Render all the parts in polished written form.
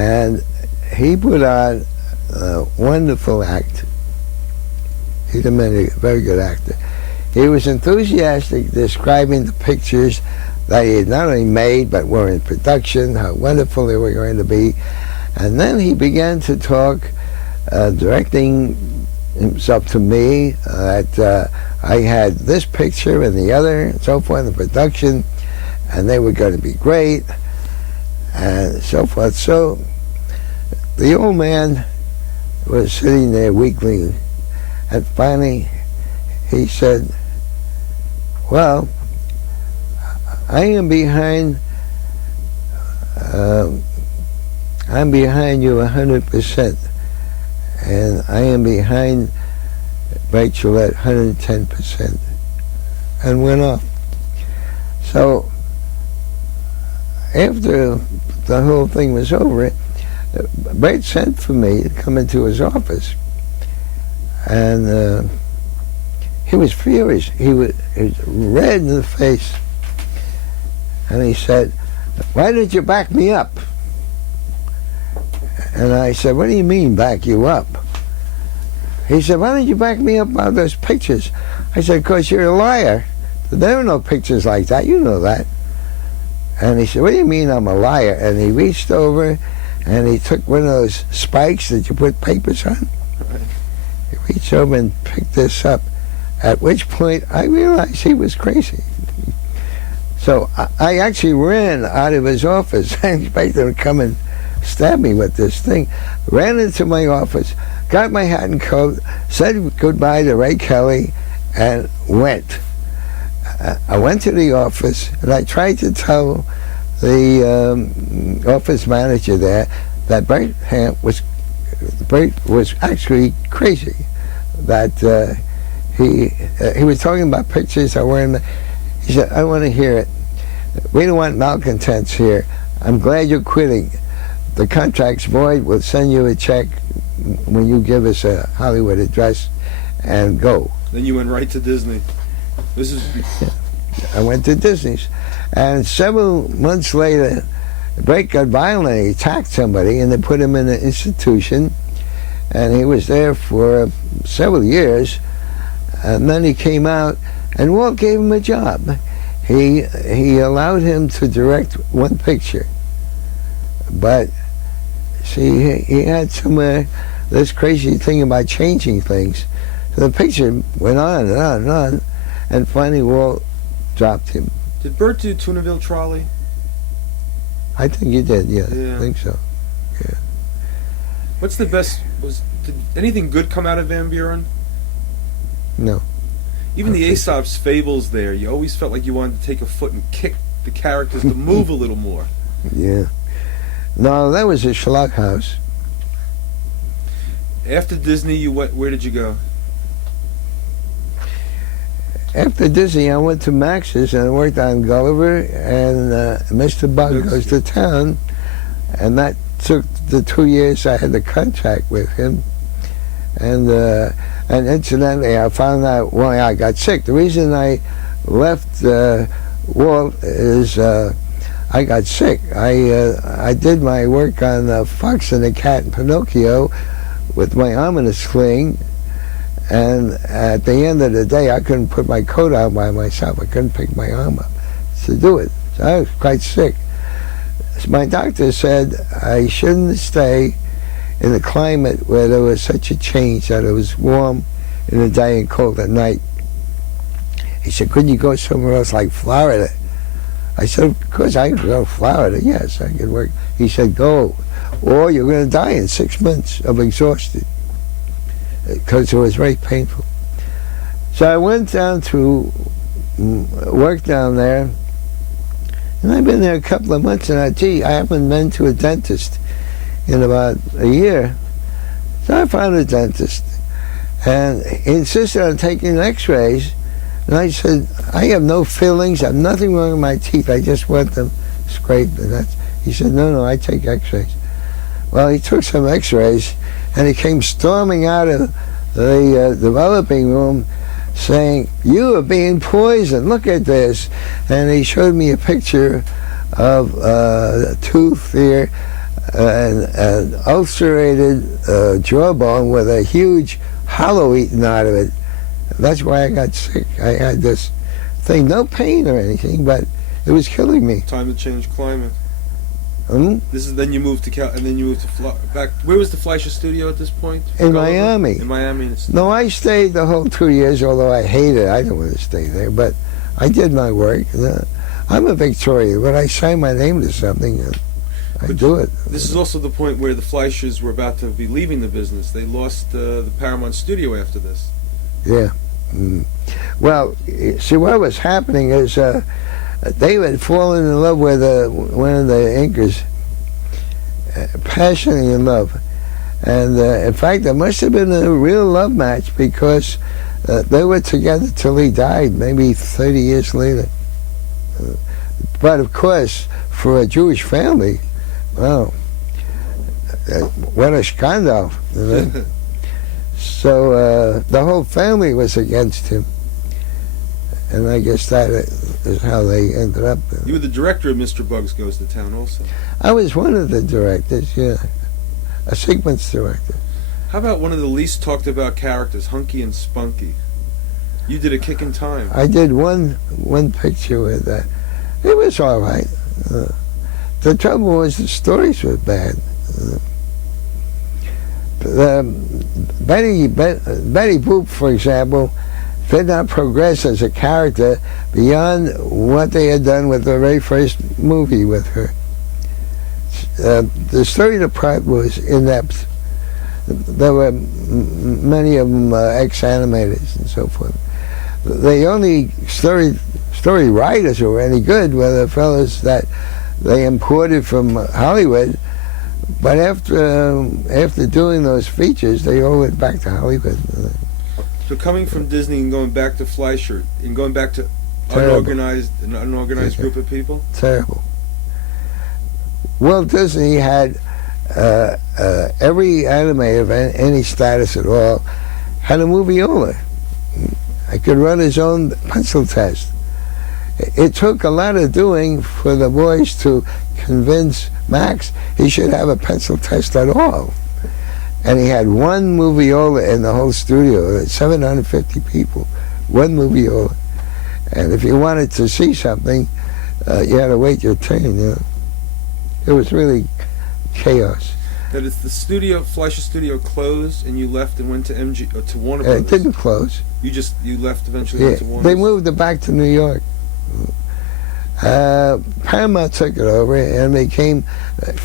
And he put on a wonderful act. He's a very good actor. He was enthusiastic describing the pictures that he had not only made but were in production, how wonderful they were going to be. And then he began to talk, directing himself to me, that I had this picture and the other and so forth in production, and they were going to be great, and so forth. So the old man was sitting there weakly, and finally he said, well, I am behind, I'm behind you 100%, and I am behind Rachel at 110%, and went off. So after the whole thing was over, Brett sent for me to come into his office, and he was furious. He was red in the face, and he said, why did you back me up? And I said, what do you mean, back you up? He said, why didn't you back me up on those pictures? I said, because you're a liar. There are no pictures like that, you know that. And he said, what do you mean I'm a liar? And he reached over and he took one of those spikes that you put papers on. He reached over and picked this up, at which point I realized he was crazy. So I actually ran out of his office. I expected him to come and stab me with this thing. Ran into my office, got my hat and coat, said goodbye to Ray Kelly, and went. I went to the office, and I tried to tell the office manager there that Bert was actually crazy. That he was talking about pictures that were in the... He said, I want to hear it. We don't want malcontents here. I'm glad you're quitting. The contract's void. We'll send you a check when you give us a Hollywood address, and go. Then you went right to Disney. This is... I went to Disney's. And several months later, Brett got violent. He attacked somebody, and they put him in an institution. And he was there for several years. And then he came out, and Walt gave him a job. He allowed him to direct one picture. But, see, he had this crazy thing about changing things. So the picture went on and on and on, and finally Walt dropped him. Did Bert do Tunaville Trolley? I think he did, yeah. I think so, yeah. What's the best, did anything good come out of Van Buren? No. Even the Aesop's fables there, you always felt like you wanted to take a foot and kick the characters to move a little more. Yeah. No, that was a schlock house. After Disney, where did you go? After Disney, I went to Max's and I worked on Gulliver and Mr. Bug Goes to Town, and that took the 2 years I had the contract with him. And incidentally, I found out why I got sick. The reason I left Walt is I got sick. I did my work on Fox and the Cat and Pinocchio with my arm in a sling, and at the end of the day, I couldn't put my coat on by myself. I couldn't pick my arm up to do it. So I was quite sick. So my doctor said I shouldn't stay in a climate where there was such a change, that it was warm in the day and cold at night. He said, couldn't you go somewhere else like Florida? I said, of course I could go to Florida. Yes, I could work. He said, go, or you're going to die in 6 months of exhaustion, because it was very painful. So I went down to work down there, and I've been there a couple of months, and gee, I haven't been to a dentist in about a year. So I found a dentist, and he insisted on taking x-rays, and I said, I have no fillings, I have nothing wrong with my teeth, I just want them scraped. And he said, no, I take x-rays. Well, he took some x-rays, and he came storming out of the developing room saying, you are being poisoned, look at this. And he showed me a picture of a tooth here an ulcerated jawbone with a huge hollow eaten out of it. That's why I got sick. I had this thing, no pain or anything, but it was killing me. Time to change climate. Hmm? This is then you moved to and then you moved to back. Where was the Fleischer studio at this point? In Gulliver? Miami. In Miami. No, I stayed the whole 2 years, although I hated it. I didn't want to stay there, but I did my work. I'm a Victorian. When I sign my name to something, I do it. This is also the point where the Fleischers were about to be leaving the business. They lost the Paramount studio after this. Yeah. Well, see, what was happening is David had fallen in love with one of the inkers, passionately in love. And in fact, there must have been a real love match because they were together till he died, maybe 30 years later. But of course, for a Jewish family, wow, what a scandal. You know? So the whole family was against him. And I guess that is how they ended up. You were the director of Mr. Bugs Goes to Town also. I was one of the directors, yeah. A sequence director. How about one of the least talked about characters, Hunky and Spunky? You did A Kick in Time. I did one picture with that. It was all right. The trouble was the stories were bad. Betty Boop, for example, did not progress as a character beyond what they had done with the very first movie with her. The story department was inept. There were many of them ex-animators and so forth. The only story writers who were any good were the fellows that they imported from Hollywood. But after doing those features, they all went back to Hollywood. So coming from Disney and going back to Fleischer and going back to an unorganized group of people? Terrible. Walt Disney had every animator of any status at all had a moviola. I could run his own pencil test. It took a lot of doing for the boys to convince Max he should have a pencil test at all. And he had one moviola in the whole studio, 750 people, one moviola. And if you wanted to see something, you had to wait your turn. You know? It was really chaos. That is, the studio, Fleischer Studio, closed, and you left and went to to Warner Brothers. It didn't close. You left eventually. Yeah, Went to Warner. they moved it back to New York. Paramount took it over and became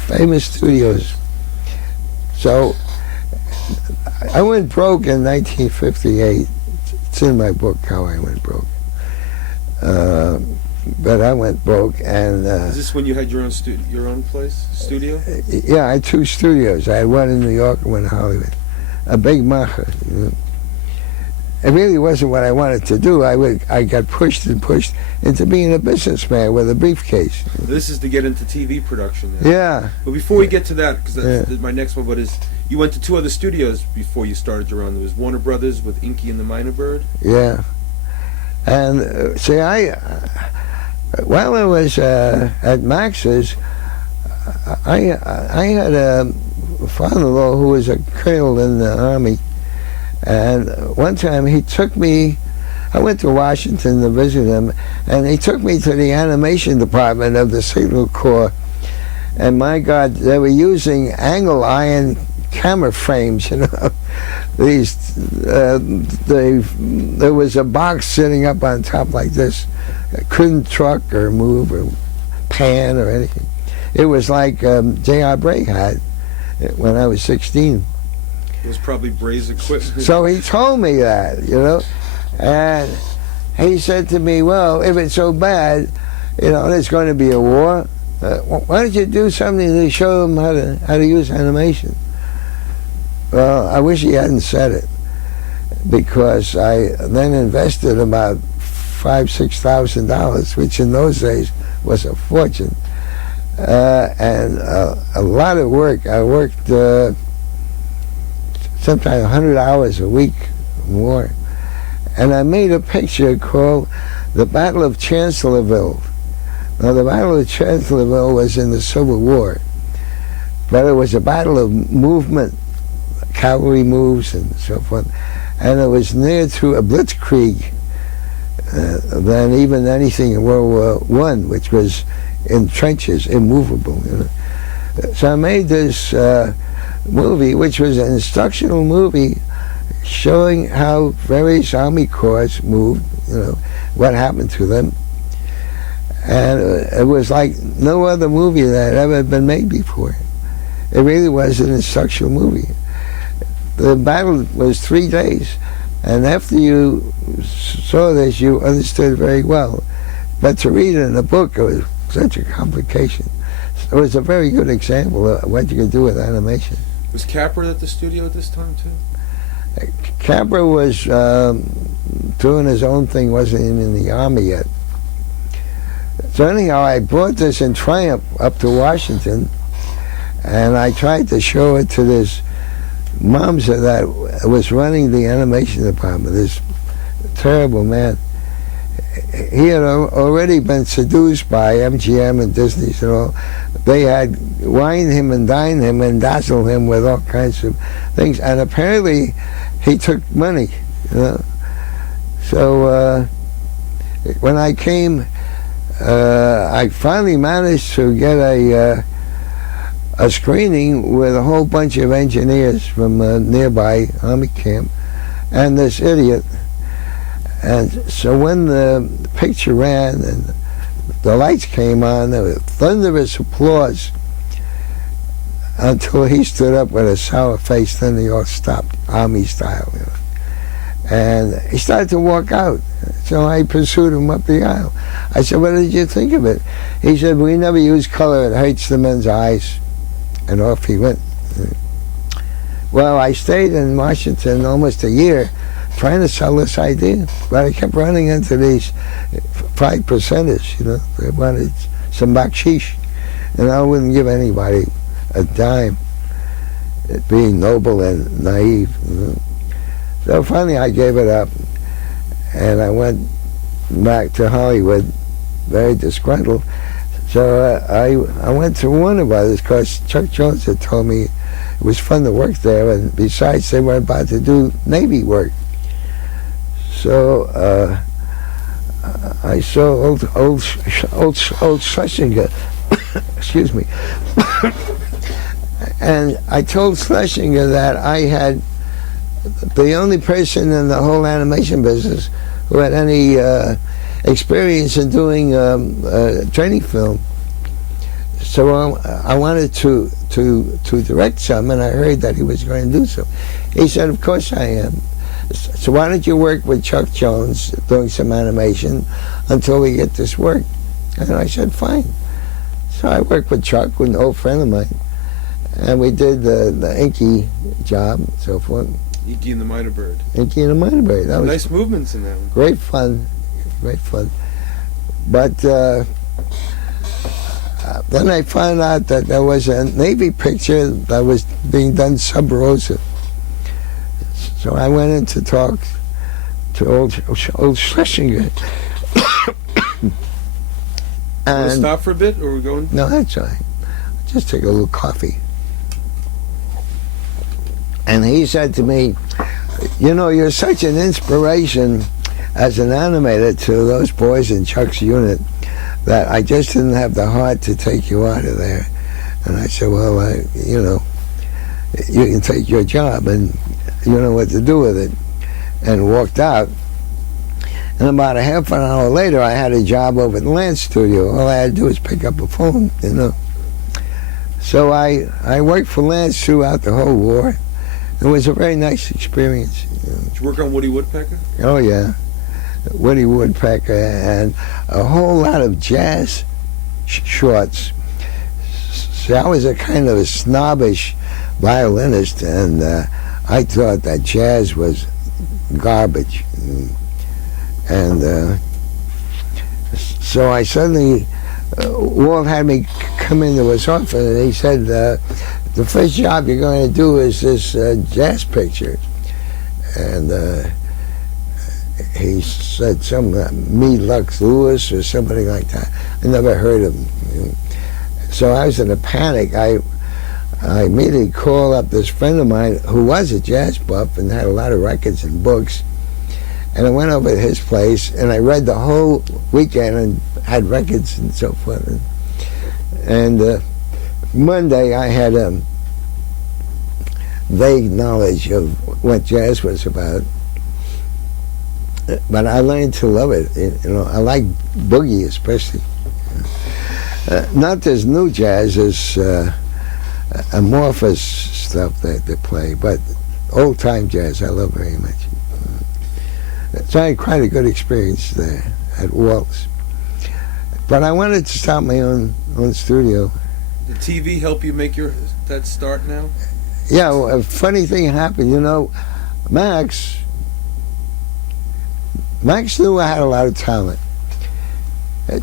Famous Studios. So I went broke in 1958. It's in my book how I went broke. But I went broke, and is this when you had your own studio? Yeah, I had two studios. I had one in New York and one in Hollywood. A big macher. You know. It really wasn't what I wanted to do. I got pushed and pushed into being a businessman with a briefcase. This is to get into TV production now. Yeah. But before we get to that, because that's my next one, but you went to two other studios before you started your own. There was Warner Brothers with Inky and the Minor Bird. Yeah. And see, while I was at Max's, I had a father-in-law who was a colonel in the Army. And one time he took me, I went to Washington to visit him, and he took me to the animation department of the Signal Corps. And my God, they were using angle iron camera frames, you know. There was a box sitting up on top like this. It couldn't truck or move or pan or anything. It was like J.R. Bray had when I was 16. It was probably Bray's equipment. So he told me that, you know, and he said to me, well, if it's so bad, you know, there's going to be a war, why don't you do something to show them how to use animation? Well, I wish he hadn't said it, because I then invested about $5,000-6,000, which in those days was a fortune, and a lot of work. I worked sometimes 100 hours a week more. And I made a picture called The Battle of Chancellorsville. Now, the Battle of Chancellorsville was in the Civil War. But it was a battle of movement, cavalry moves and so forth. And it was near to a blitzkrieg than even anything in World War I, which was in trenches, immovable. You know? So I made this movie, which was an instructional movie showing how various Army Corps moved, you know, what happened to them. And it was like no other movie that had ever been made before. It really was an instructional movie. The battle was 3 days, and after you saw this, you understood very well. But to read it in a book, it was such a complication. So it was a very good example of what you could do with animation. Was Capra at the studio at this time, too? Capra was doing his own thing, wasn't even in the Army yet. So anyhow, I brought this in triumph up to Washington, and I tried to show it to this Mamsa that was running the animation department, this terrible man. He had already been seduced by MGM and Disney and all. They had wined him and dined him and dazzled him with all kinds of things, and apparently he took money, you know. So when I came, I finally managed to get a screening with a whole bunch of engineers from a nearby Army camp and this idiot. And so when the picture ran and the lights came on, there was thunderous applause until he stood up with a sour face. Then they all stopped, Army style, you know. And he started to walk out. So I pursued him up the aisle. I said, "What did you think of it?" He said, "We never use color. It hurts the men's eyes." And off he went. Well, I stayed in Washington almost a year trying to sell this idea, but I kept running into these 5%ers, you know. They wanted some bakshish, and I wouldn't give anybody a dime, being noble and naive, you know. So finally I gave it up, and I went back to Hollywood very disgruntled. So I went to Warner Brothers because Chuck Jones had told me it was fun to work there, and besides they were about to do Navy work. So I saw old Schlesinger, excuse me, and I told Schlesinger that I had the only person in the whole animation business who had any experience in doing training film. So I wanted to direct some, and I heard that he was going to do so. He said, "Of course I am. So why don't you work with Chuck Jones doing some animation until we get this work?" And I said, "Fine." So I worked with Chuck, with an old friend of mine, and we did the Inky job and so forth. Inky and the Minor Bird. Inky and the Minor Bird. That was nice movements in that one. Great fun, great fun. But then I found out that there was a Navy picture that was being done sub rosa. So I went in to talk to old Schlesinger. Want to stop for a bit, or we're going? No, that's all right. Just take a little coffee. And he said to me, "You know, you're such an inspiration as an animator to those boys in Chuck's unit that I just didn't have the heart to take you out of there." And I said, "Well, you know, you can take your job and you know what to do with it," and walked out. And about a half an hour later, I had a job over at the Lance Studio. All I had to do was pick up a phone, you know. So I worked for Lance throughout the whole war. It was a very nice experience. You know. Did you work on Woody Woodpecker? Oh, yeah. Woody Woodpecker and a whole lot of jazz shorts. So I was a kind of a snobbish violinist, and I thought that jazz was garbage. And so I suddenly, Walt had me come into his office, and he said, "The first job you're going to do is this jazz picture." And he said some Me Lux Lewis or something like that. I never heard of him. So I was in a panic. I immediately called up this friend of mine who was a jazz buff and had a lot of records and books. And I went over to his place and I read the whole weekend and had records and so forth. And Monday I had a vague knowledge of what jazz was about. But I learned to love it. You know, I like boogie especially. Not this new jazz, this amorphous stuff that they play, but old-time jazz I love very much. So I had quite a good experience there at Walt's. But I wanted to start my own studio. Did TV help you make that start now? Yeah, well, a funny thing happened. You know, Max knew I had a lot of talent.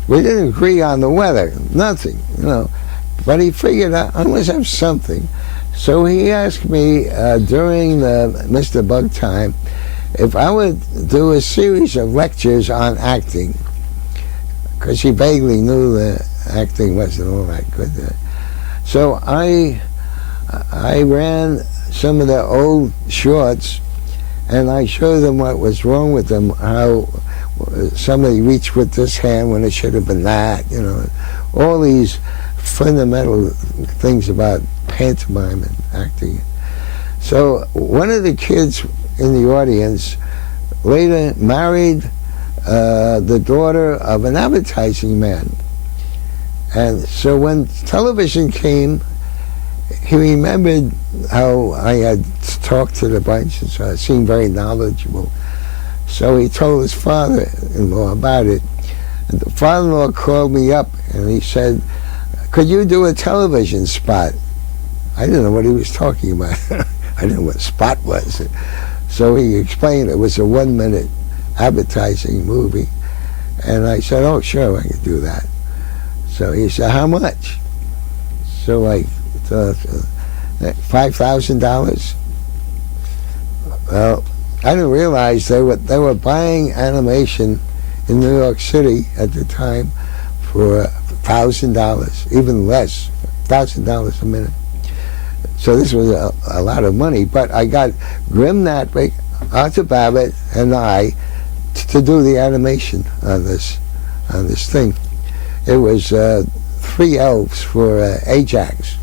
We didn't agree on the weather, nothing, you know. But he figured I must have something. So he asked me during the Mr. Bug time if I would do a series of lectures on acting, because he vaguely knew that acting wasn't all that good. So I ran some of the old shorts, and I showed them what was wrong with them, how somebody reached with this hand when it should have been that, you know, all these fundamental things about pantomime and acting. So one of the kids in the audience later married the daughter of an advertising man. And so when television came, he remembered how I had talked to the bunch, and so I seemed very knowledgeable. So he told his father-in-law about it. And the father-in-law called me up and he said, "Could you do a television spot?" I didn't know what he was talking about. I didn't know what a spot was. So he explained it was a 1-minute advertising movie. And I said, "Oh, sure, I could do that." So he said, "How much?" So I thought, $5,000. Well, I didn't realize they were buying animation in New York City at the time for $1,000, even less, $1,000 a minute. So this was a lot of money. But I got Grim Natwick, Arthur Babbitt, and I to do the animation on this thing. It was 3 elves for Ajax.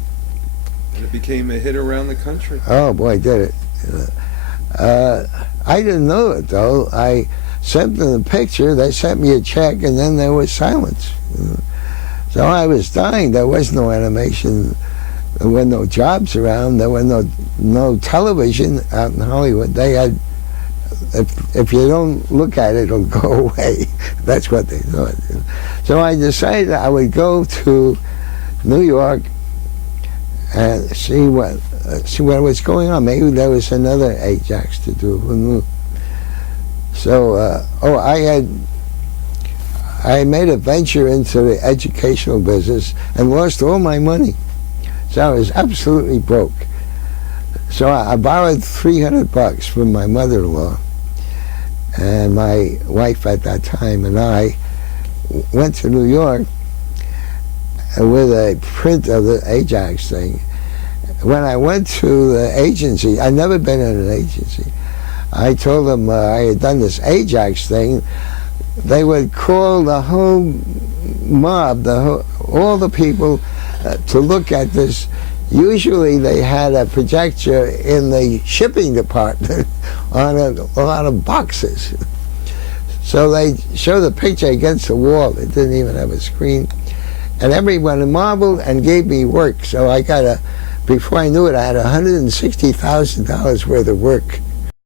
And it became a hit around the country. Oh boy, did it! I didn't know it though. I sent them the picture. They sent me a check, and then there was silence. So I was dying. There was no animation. There were no jobs around. There were no television out in Hollywood. They had. If you don't look at it, it'll go away. That's what they thought. So I decided I would go to New York and see what was going on. Maybe there was another Ajax to do. Who knew? So, I made a venture into the educational business and lost all my money. So I was absolutely broke. So I borrowed $300 from my mother-in-law, and my wife at that time and I went to New York with a print of the Ajax thing. When I went to the agency, I'd never been in an agency. I told them I had done this Ajax thing. They would call the whole mob, all the people to look at this. Usually they had a projector in the shipping department on a lot of boxes. So they show the picture against the wall. It didn't even have a screen. And everyone marveled and gave me work. So I got before I knew it, I had $160,000 worth of work.